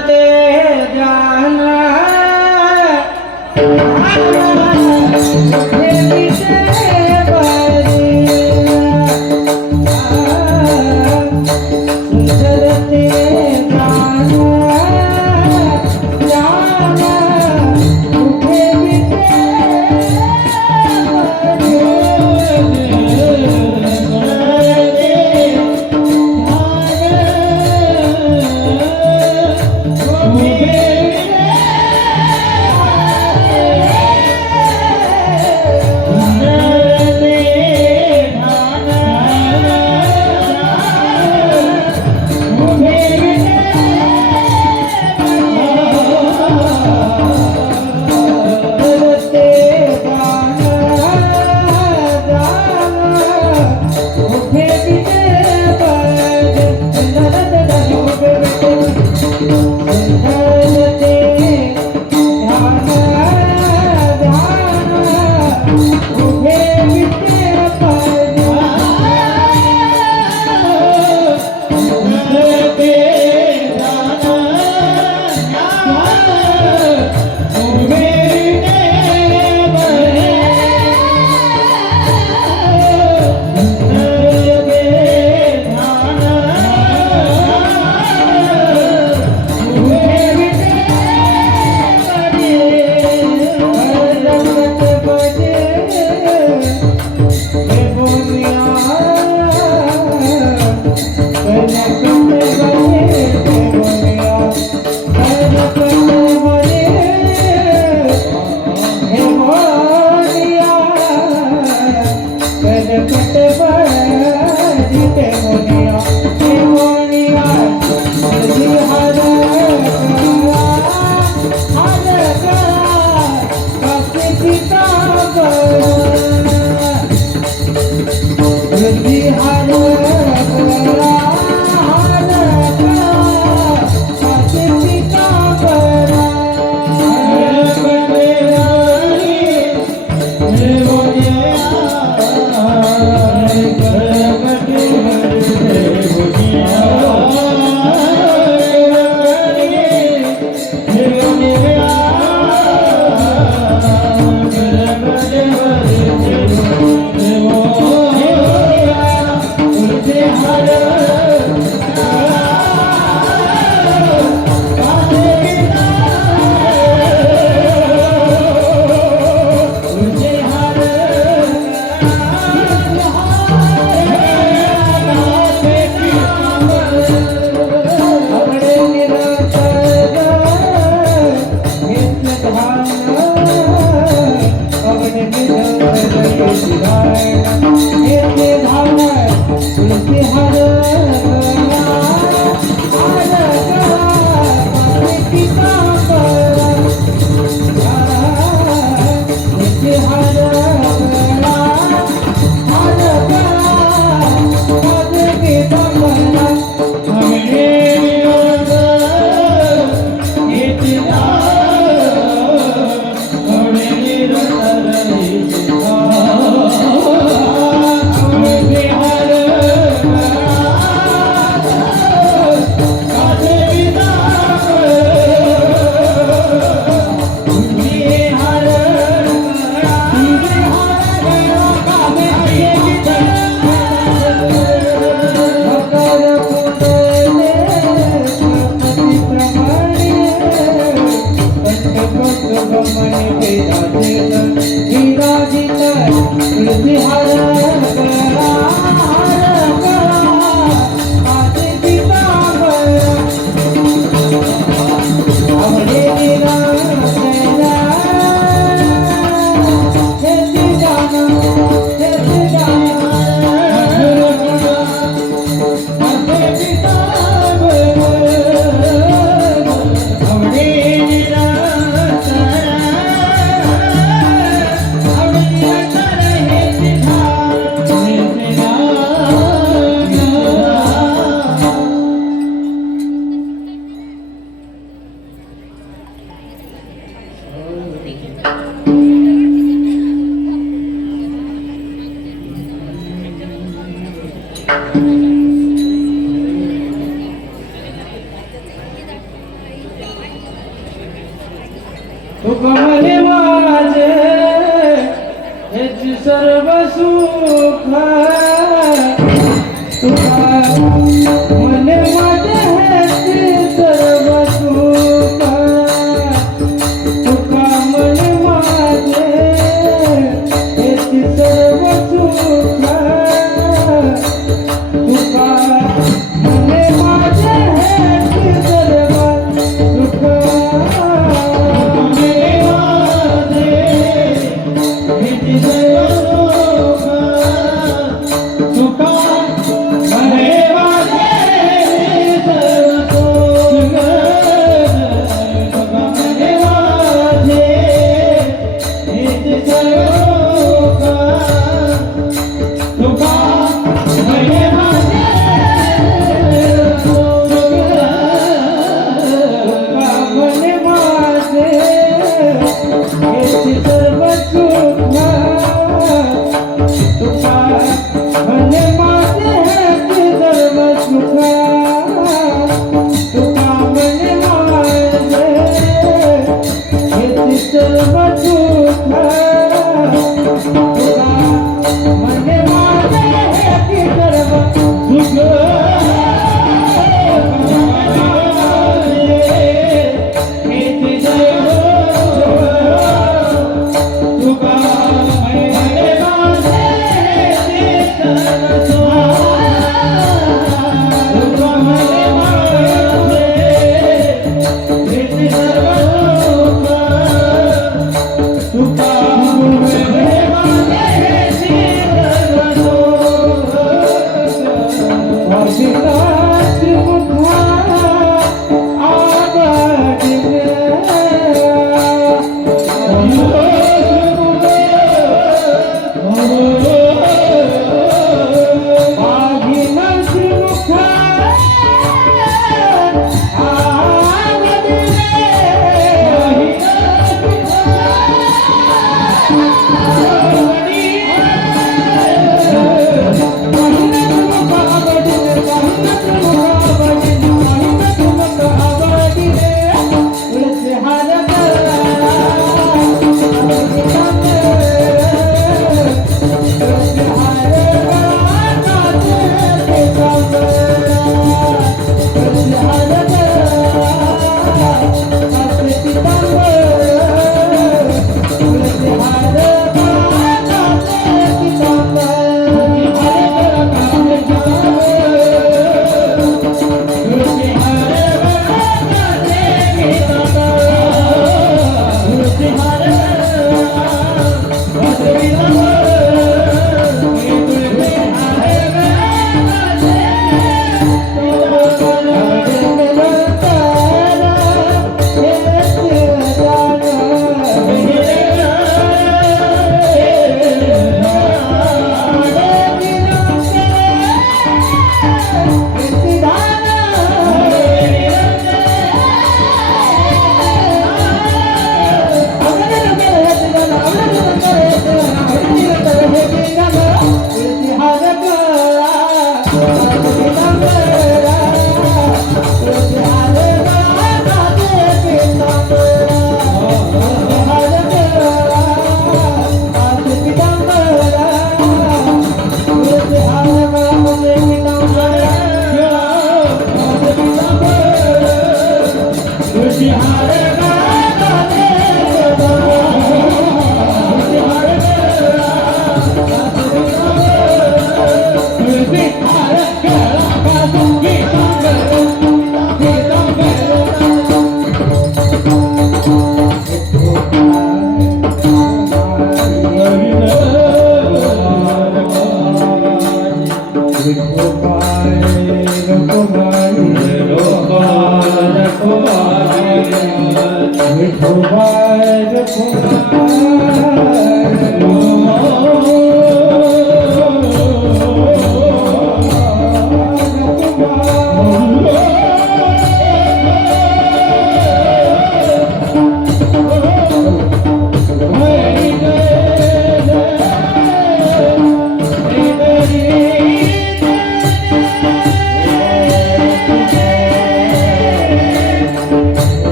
জান্নাতে